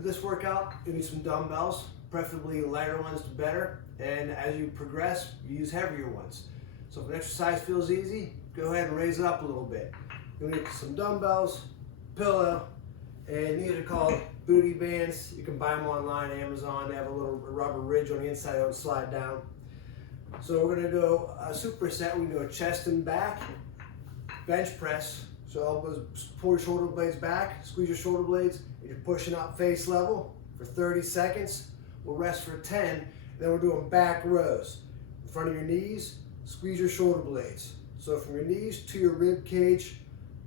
For this workout, you need some dumbbells, preferably lighter ones the better, and as you progress, you use heavier ones. So if an exercise feels easy, go ahead and raise it up a little bit. You'll need some dumbbells, pillow, and these are called booty bands. You can buy them online, Amazon. They have a little rubber ridge on the inside that will slide down. So we're going to do a superset. We can go chest and back, bench press. So elbows, pull your shoulder blades back, squeeze your shoulder blades, and you're pushing up face level for 30 seconds. We'll rest for 10, and then we're doing back rows. In front of your knees, squeeze your shoulder blades. So from your knees to your rib cage,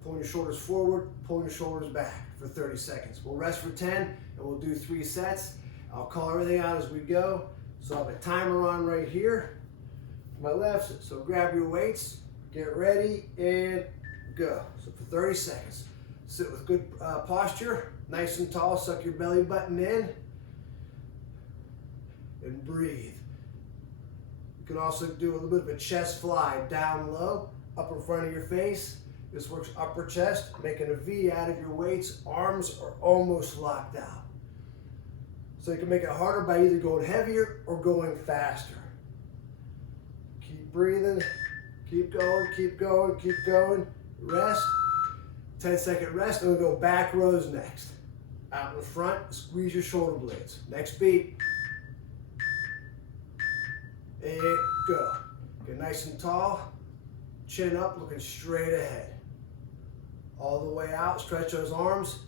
pulling your shoulders forward, pulling your shoulders back for 30 seconds. We'll rest for 10, and we'll do 3 sets. I'll call everything out as we go. So I have a timer on right here, to my left. So grab your weights, get ready, and go. So for 30 seconds, sit with good posture, nice and tall, suck your belly button in, and breathe. You can also do a little bit of a chest fly, down low, up in front of your face. This works upper chest, making a V out of your weights. Arms are almost locked out. So you can make it harder by either going heavier or going faster. Keep breathing, keep going, keep going, keep going. Rest, 10-second rest, and we'll go back rows next. Out in the front, squeeze your shoulder blades. Next beat. And go. Get nice and tall, chin up, looking straight ahead. All the way out, stretch those arms,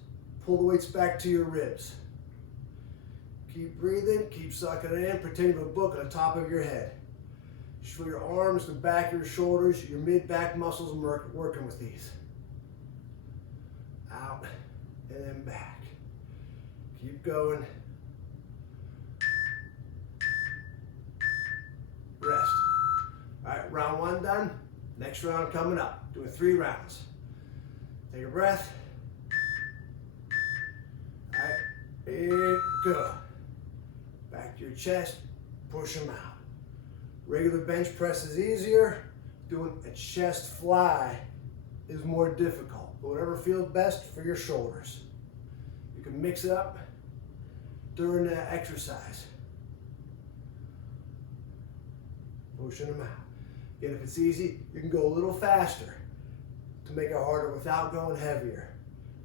pull the weights back to your ribs. Keep breathing, keep sucking it in, pretend you have a book on the top of your head. Just feel your arms, the back of your shoulders, your mid-back muscles working with these. Out and then back. Keep going. Rest. All right, round 1 done. Next round coming up. Doing 3 rounds. Take a breath. All right, and go. Back to your chest, push them out. Regular bench press is easier. Doing a chest fly is more difficult, but whatever feels best for your shoulders. You can mix it up during the exercise. Pushing them out. Again, if it's easy, you can go a little faster to make it harder without going heavier.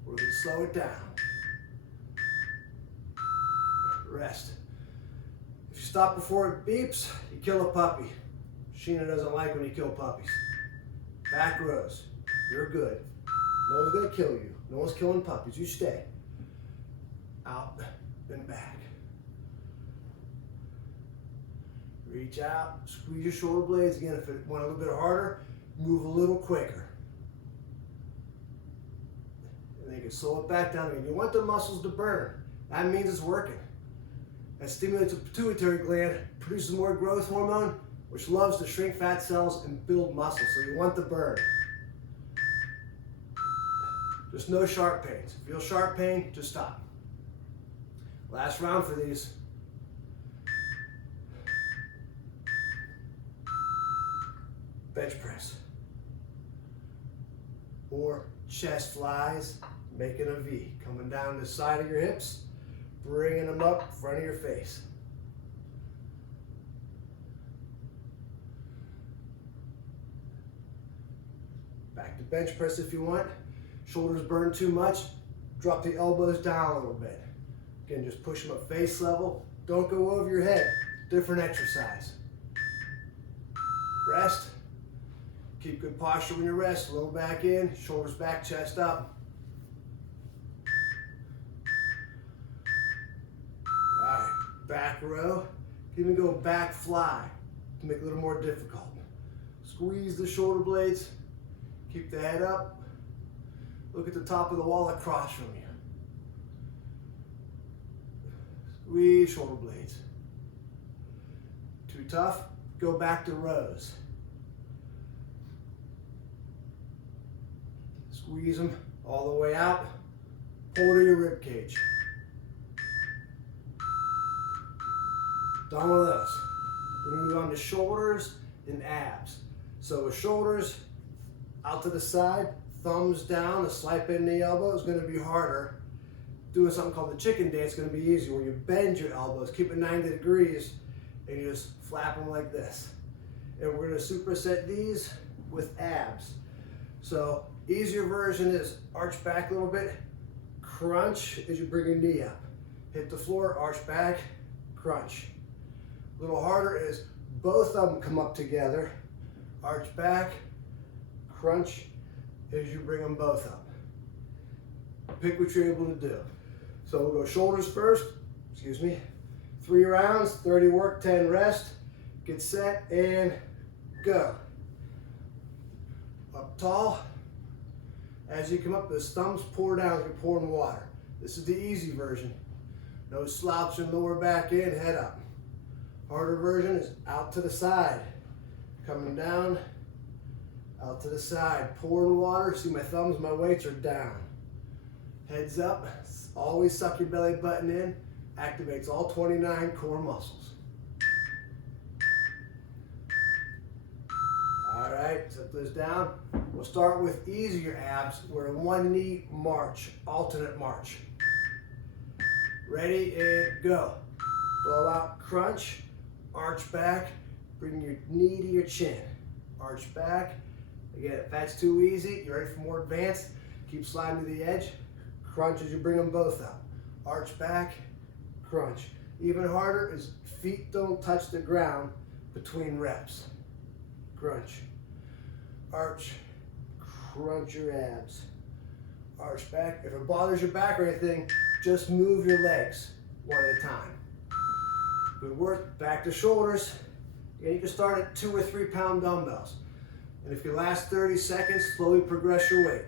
We're going to slow it down. Rest. If you stop before it beeps, you kill a puppy. Sheena doesn't like when you kill puppies. Back rows. You're good. No one's going to kill you. No one's killing puppies. You stay. Out and back. Reach out, squeeze your shoulder blades. Again, if it went a little bit harder, move a little quicker. And then you can slow it back down again. You want the muscles to burn. That means it's working. That stimulates the pituitary gland, produces more growth hormone, which loves to shrink fat cells and build muscle. So you want the burn. Just no sharp pains. If you feel sharp pain, just stop. Last round for these. Bench press. Or chest flies, making a V. Coming down the side of your hips, bringing them up in front of your face. Back to bench press if you want. Shoulders burn too much, drop the elbows down a little bit. Again, just push them up face level. Don't go over your head. Different exercise. Rest. Keep good posture when you rest. Low back in, shoulders back, chest up. All right, back row. You can even go back fly to make it a little more difficult. Squeeze the shoulder blades. Keep the head up. Look at the top of the wall across from you. Squeeze shoulder blades. Too tough? Go back to rows. Squeeze them all the way out. Pull to your rib cage. Done with those. We're going to move on to shoulders and abs. So with shoulders, out to the side, thumbs down, a slight bend in the elbow is going to be harder doing something called the chicken dance is going to be easy, where you bend your elbows, keep it 90 degrees, and you just flap them like this. And we're going to superset these with abs. So easier version is arch back a little bit, crunch as you bring your knee up. Hit the floor, arch back, crunch. A little harder is both of them come up together, arch back, crunch as you bring them both up. Pick what you're able to do. So we'll go shoulders first, 3 rounds, 30 work, 10 rest. Get set and go. Up tall. As you come up, those thumbs pour down like you're pouring water. This is the easy version. No slouching, lower back in, head up. Harder version is out to the side. Coming down, out to the side. Pouring water, see my thumbs, my weights are down. Heads up, always suck your belly button in. Activates all 29 core muscles. All right, set those down. We'll start with easier abs. We're in one knee march, alternate march. Ready and go. Blow out, crunch, arch back, bring your knee to your chin. Arch back. Again, if that's too easy, you're ready for more advanced, keep sliding to the edge. Crunch as you bring them both up. Arch back, crunch. Even harder is feet don't touch the ground between reps. Crunch. Arch, crunch your abs. Arch back. If it bothers your back or anything, just move your legs one at a time. Good work. Back to shoulders. Again, you can start at 2 or 3 pound dumbbells. And if you last 30 seconds, slowly progress your weight.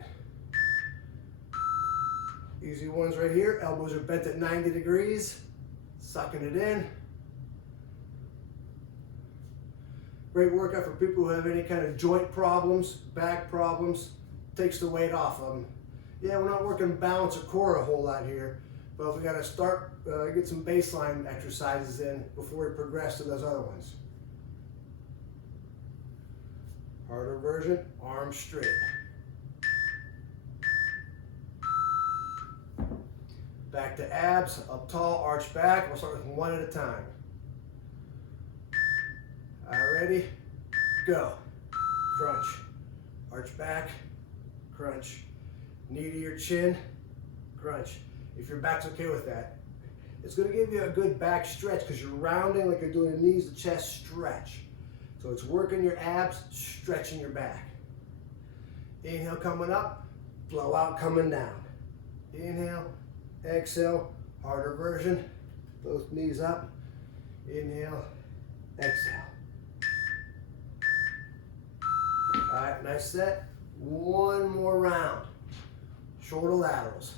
Easy ones right here. Elbows are bent at 90 degrees. Sucking it in. Great workout for people who have any kind of joint problems, back problems. Takes the weight off of them. Yeah, we're not working balance or core a whole lot here, but if we got to start, get some baseline exercises in before we progress to those other ones. Harder version, arms straight. Back to abs, up tall, arch back. We'll start with one at a time. All right, ready? Go. Crunch. Arch back, crunch. Knee to your chin, crunch. If your back's okay with that. It's gonna give you a good back stretch because you're rounding like you're doing a knees to chest stretch. So it's working your abs, stretching your back. Inhale coming up, blow out coming down. Inhale, exhale, harder version. Both knees up. Inhale, exhale. All right, nice set. One more round. Shoulder laterals.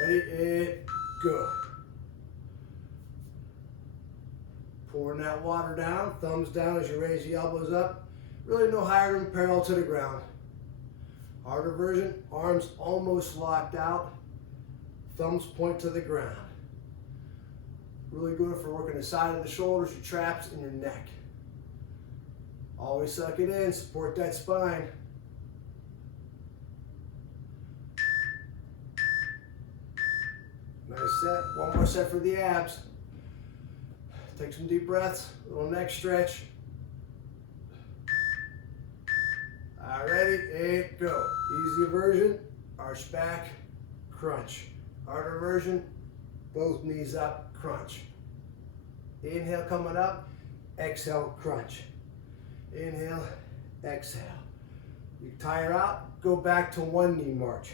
Ready, and go. Pouring that water down, thumbs down as you raise the elbows up. Really no higher than parallel to the ground. Harder version, arms almost locked out. Thumbs point to the ground. Really good for working the side of the shoulders, your traps, and your neck. Always suck it in, support that spine. Nice set. One more set for the abs. Take some deep breaths, a little neck stretch. All right, ready, and go. Easier version, arch back, crunch. Harder version, both knees up, crunch. Inhale coming up, exhale, crunch. Inhale, exhale. You tire out, go back to one knee march.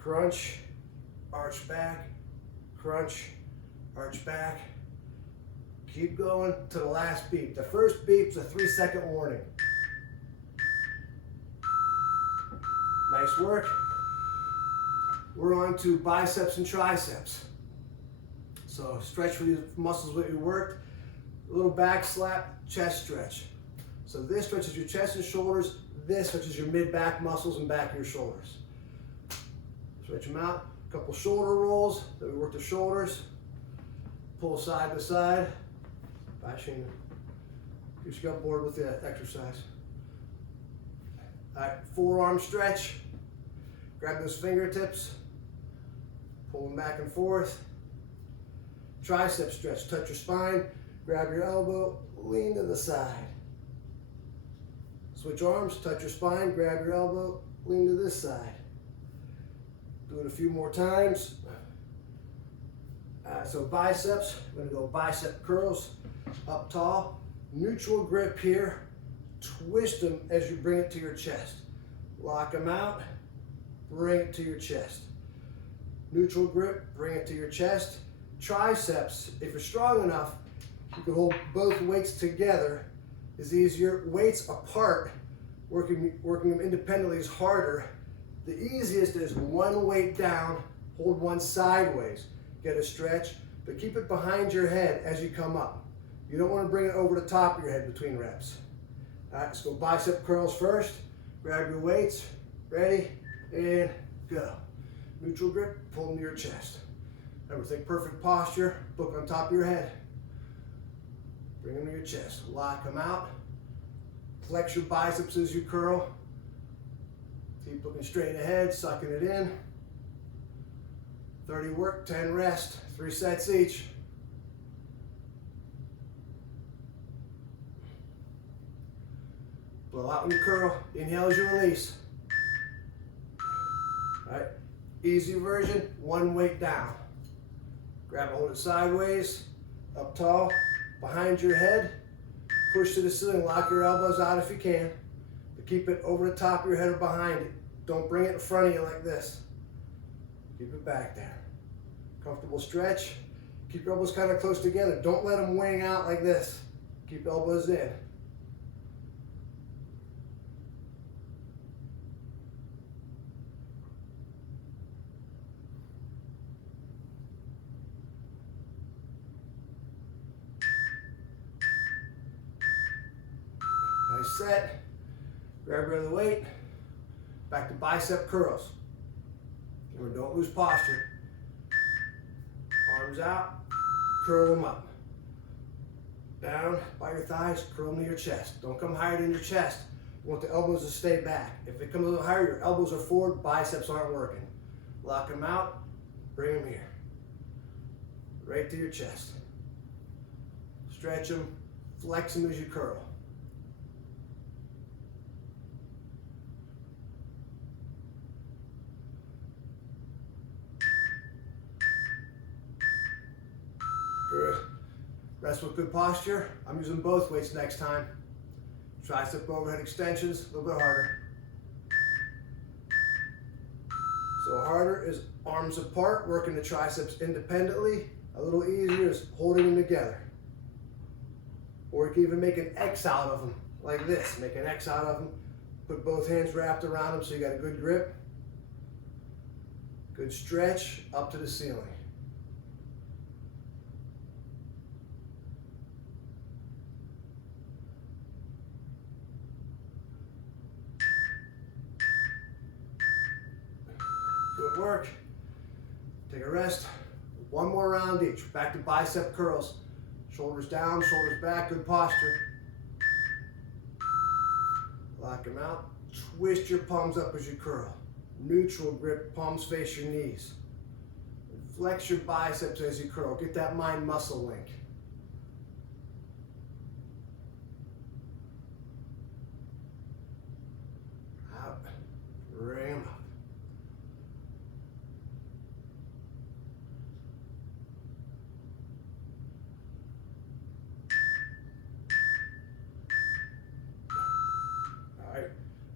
Crunch, arch back, crunch, arch back. Keep going to the last beep. The first beep's a 3-second warning. Nice work. We're on to biceps and triceps. So stretch for these muscles that you worked. A little back slap, chest stretch. So this stretches your chest and shoulders. This stretches your mid-back muscles and back of your shoulders. Stretch them out. A couple shoulder rolls. Then we work the shoulders. Pull side to side. Bye, Sheena. You got bored with the exercise. All right, forearm stretch. Grab those fingertips, pull them back and forth. Tricep stretch, touch your spine, grab your elbow, lean to the side. Switch arms, touch your spine, grab your elbow, lean to this side. Do it a few more times. So biceps, we're gonna go bicep curls, up tall, neutral grip here, twist them as you bring it to your chest. Lock them out, bring it to your chest. Neutral grip, bring it to your chest. Triceps, if you're strong enough, you can hold both weights together. Is easier. Weights apart, working them independently is harder. The easiest is one weight down, hold one sideways. Get a stretch, but keep it behind your head as you come up. You don't want to bring it over the top of your head between reps. All right, let's go bicep curls first. Grab your weights, ready, and go. Neutral grip, pull them to your chest. Remember, think perfect posture, book on top of your head. Bring them to your chest, lock them out. Flex your biceps as you curl. Keep looking straight ahead, sucking it in. 30 work, 10 rest, 3 sets each. Blow out when you curl, inhale as you release. All right, easy version, one weight down. Grab, hold it sideways, up tall, behind your head, push to the ceiling, lock your elbows out if you can, but keep it over the top of your head or behind it. Don't bring it in front of you like this. Keep it back there. Comfortable stretch. Keep your elbows kind of close together. Don't let them wing out like this. Keep elbows in. Nice set. Grab your other weight. Back to bicep curls. Remember, don't lose posture. Arms out, curl them up. Down by your thighs, curl them to your chest. Don't come higher than your chest. You want the elbows to stay back. If they come a little higher, your elbows are forward, biceps aren't working. Lock them out, bring them here. Right to your chest. Stretch them, flex them as you curl. Good. Rest with good posture. I'm using both weights next time. Tricep overhead extensions, a little bit harder. So harder is arms apart, working the triceps independently. A little easier is holding them together. Or you can even make an X out of them, like this. Make an X out of them. Put both hands wrapped around them so you got a good grip. Good stretch up to the ceiling. Good work. Take a rest. One more round each. Back to bicep curls. Shoulders down, shoulders back, good posture. Lock them out. Twist your palms up as you curl. Neutral grip, palms face your knees. Flex your biceps as you curl. Get that mind-muscle link. Out. Bring them up.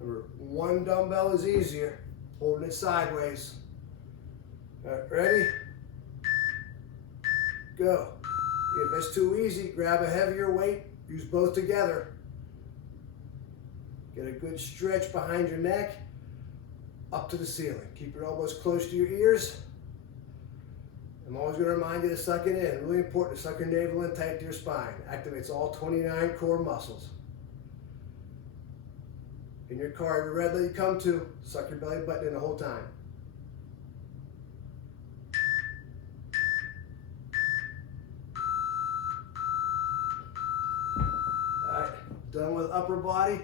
Remember, one dumbbell is easier, holding it sideways. All right, ready? Go. If it's too easy, grab a heavier weight, use both together. Get a good stretch behind your neck, up to the ceiling. Keep your elbows close to your ears. I'm always going to remind you to suck it in. Really important to suck your navel in tight to your spine. Activates all 29 core muscles. In your car, every red light you come to, suck your belly button in the whole time. All right, done with upper body.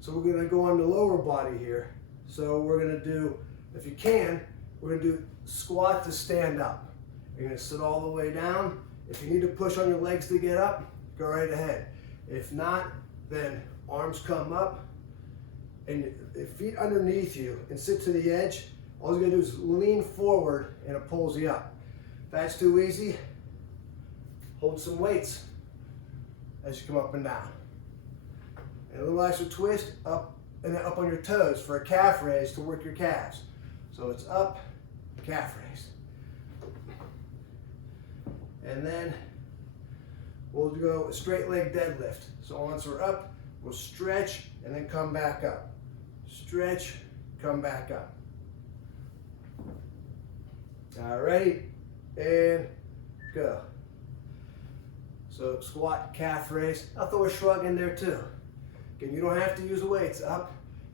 So we're gonna go on the lower body here. So we're gonna do, if you can, we're gonna do squat to stand up. You're gonna sit all the way down. If you need to push on your legs to get up, go right ahead. If not, then arms come up and feet underneath you and sit to the edge. All you're gonna do is lean forward and it pulls you up. If that's too easy, hold some weights as you come up and down. And a little extra twist up and then up on your toes for a calf raise to work your calves. So it's up, calf raise. And then we'll go a straight leg deadlift. So once we're up, we'll stretch and then come back up. Stretch, come back up. All right, and go. So squat, calf raise. I'll throw a shrug in there too. Again, you don't have to use the weights. Up,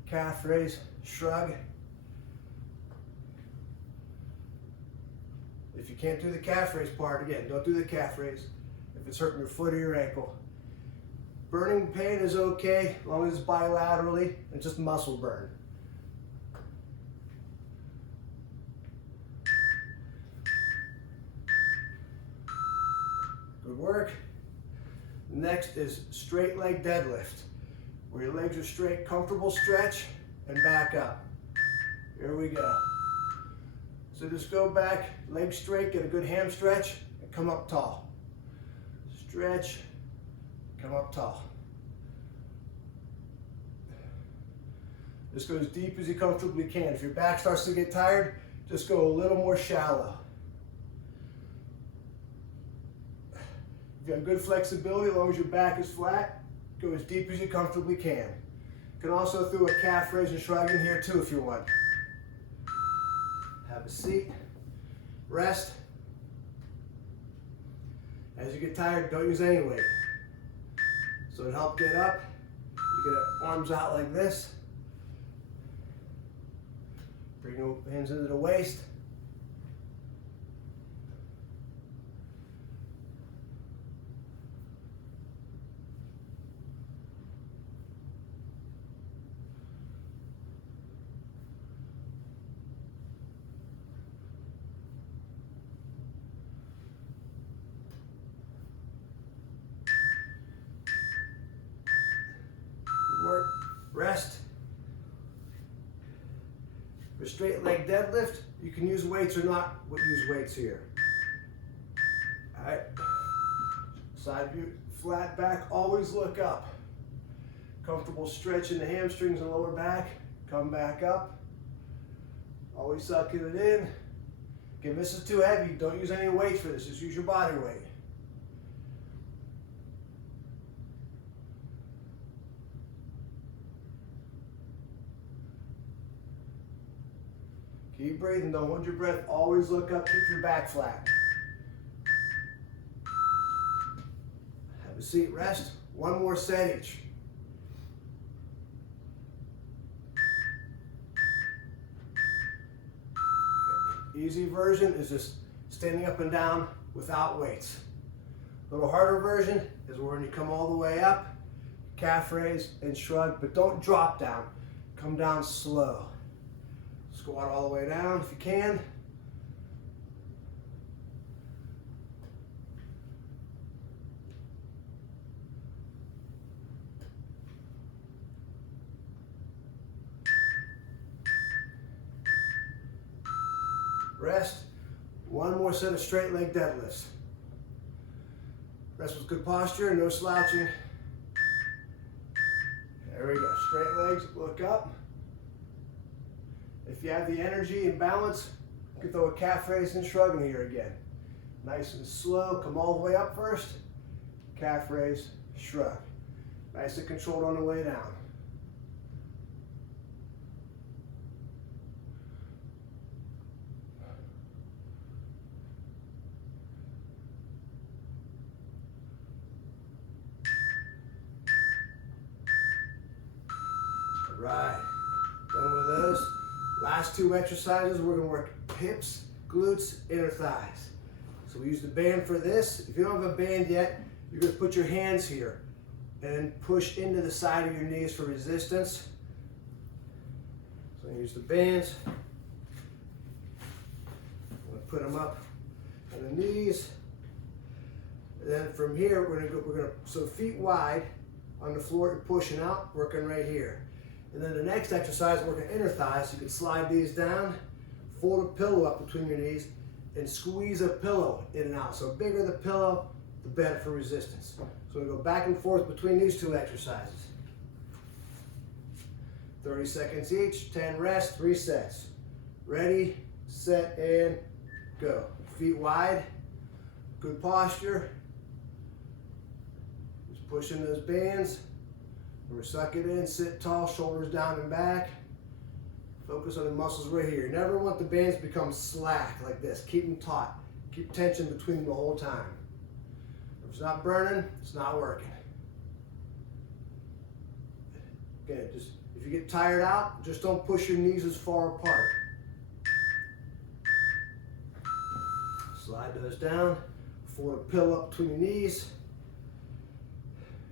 calf raise, shrug. If you can't do the calf raise part, again, don't do the calf raise if it's hurting your foot or your ankle. Burning pain is okay, as long as it's bilaterally and just muscle burn. Good work. Next is straight leg deadlift, where your legs are straight, comfortable stretch, and back up. Here we go. So just go back, legs straight, get a good ham stretch, and come up tall. Stretch, come up tall. Just go as deep as you comfortably can. If your back starts to get tired, just go a little more shallow. If you have good flexibility, as long as your back is flat, go as deep as you comfortably can. You can also throw a calf raise and shrug in here too if you want. Have a seat, rest. As you get tired, don't use any weight. So to help get up, you get arms out like this. Bring your hands into the waist. Work, rest. For straight leg deadlift, you can use weights or not use weights here. All right. Side view, flat back, always look up. Comfortable stretch in the hamstrings and lower back. Come back up. Always sucking it in. Again, this is too heavy. Don't use any weights for this. Just use your body weight. Keep breathing, don't hold your breath. Always look up, keep your back flat. Have a seat, rest. One more set each. Easy version is just standing up and down without weights. A little harder version is when you come all the way up, calf raise and shrug, but don't drop down. Come down slow. Squat all the way down if you can. Rest. One more set of straight leg deadlifts. Rest with good posture, no slouching. There we go. Straight legs, look up. If you have the energy and balance, you can throw a calf raise and shrug in here again. Nice and slow, come all the way up first. Calf raise, shrug. Nice and controlled on the way down. All right, done with those. Last two exercises, we're gonna work hips, glutes, inner thighs. So we use the band for this. If you don't have a band yet, you're gonna put your hands here and push into the side of your knees for resistance. So use the bands. I'm going to put them up on the knees. And then from here, we're gonna so feet wide on the floor and pushing out, working right here. And then the next exercise, working inner thighs. So you can slide these down, fold a pillow up between your knees, and squeeze a pillow in and out. So the bigger the pillow, the better for resistance. So we go back and forth between these two exercises. 30 seconds each, 10 rest, 3 sets. Ready, set, and go. Feet wide, good posture. Just pushing those bands. We're suck it in, sit tall, shoulders down and back. Focus on the muscles right here. You never want the bands to become slack like this. Keep them taut. Keep tension between them the whole time. If it's not burning, it's not working. Again, just if you get tired out, just don't push your knees as far apart. Slide those down. Fold a pillow up between your knees.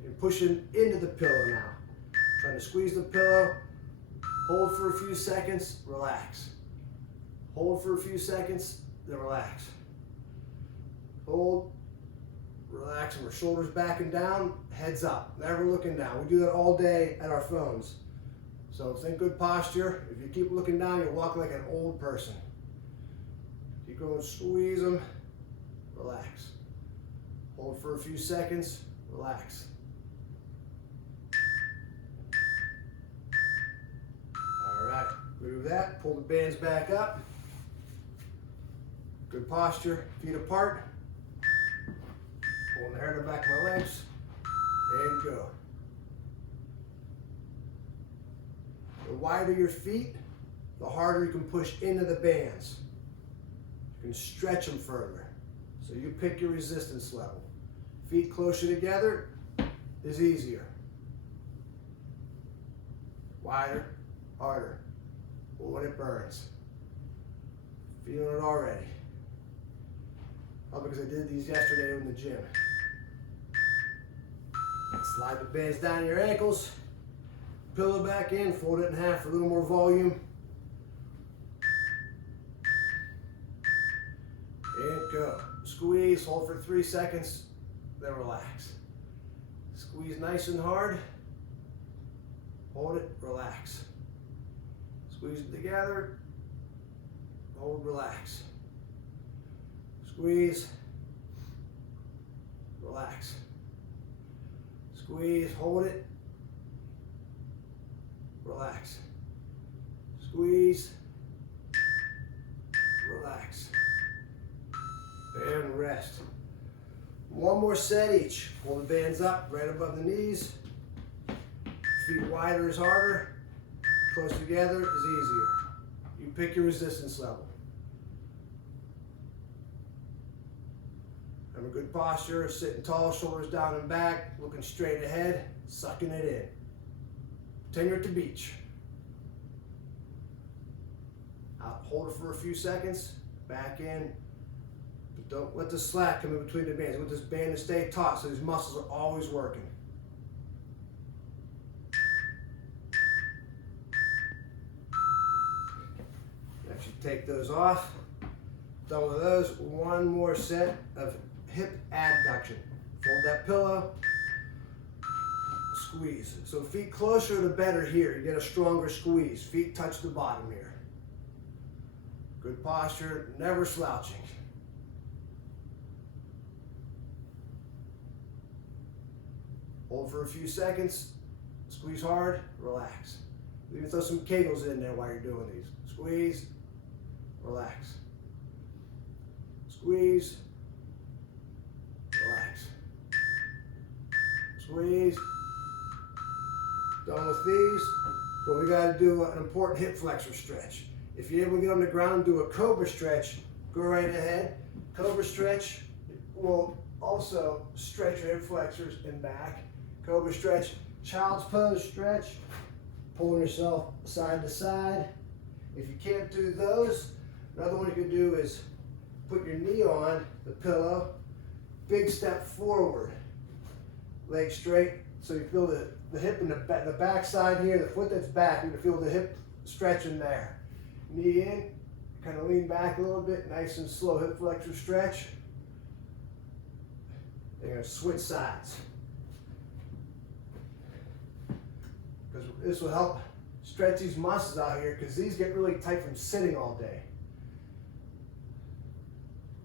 You're pushing into the pillow now. Trying to squeeze the pillow. Hold for a few seconds, relax. Hold for a few seconds, then relax. Hold, relax, and our shoulders back and down, heads up, never looking down. We do that all day at our phones. So think good posture. If you keep looking down, you'll walk like an old person. Keep going, squeeze them, relax. Hold for a few seconds, relax. Alright, move that, pull the bands back up. Good posture, feet apart. Pulling the hair to the back of my legs, and go. The wider your feet, the harder you can push into the bands. You can stretch them further. So you pick your resistance level. Feet closer together is easier. Wider, harder. But when it burns. Feeling it already. Oh, because I did these yesterday in the gym. Slide the bands down your ankles. Pillow back in, fold it in half for a little more volume. And go. Squeeze, hold for 3 seconds, then relax. Squeeze nice and hard. Hold it, relax. Squeeze it together. Hold, relax. Squeeze. Relax. Squeeze, hold it. Relax. Squeeze. Relax. And rest. One more set each. Pull the bands up right above the knees. Feet wider is harder. Close together is easier. You pick your resistance level. Have a good posture, sitting tall, shoulders down and back, looking straight ahead, sucking it in. Pretend you're at the beach. Out, hold it for a few seconds, back in. But don't let the slack come in between the bands. You want this band to stay taut so these muscles are always working. Next, you take those off. Done with those, one more set of hip adduction. Fold that pillow, squeeze. So feet closer the better here. You get a stronger squeeze. Feet touch the bottom here. Good posture, never slouching. Hold for a few seconds, squeeze hard, relax. You can throw some kegels in there while you're doing these. Squeeze, relax. Squeeze, relax. Squeeze. Done with these, but we got to do an important hip flexor stretch. If you're able to get on the ground and do a cobra stretch, go right ahead. Cobra stretch will also stretch your hip flexors and back. Cobra stretch, child's pose stretch, pulling yourself side to side. If you can't do those, another one you can do is put your knee on the pillow, big step forward, leg straight, So you feel the hip and the back side here, the foot that's back, you're gonna feel the hip stretching there. Knee in, kind of lean back a little bit, nice and slow hip flexor stretch. Then you're gonna switch sides. Because this will help stretch these muscles out here, because these get really tight from sitting all day.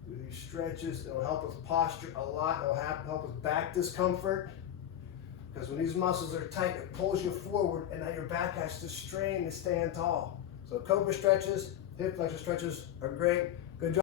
Do these stretches, it'll help with posture a lot, it'll help with back discomfort. Because when these muscles are tight, it pulls you forward, and now your back has to strain to stand tall. So cobra stretches, hip flexor stretches are great.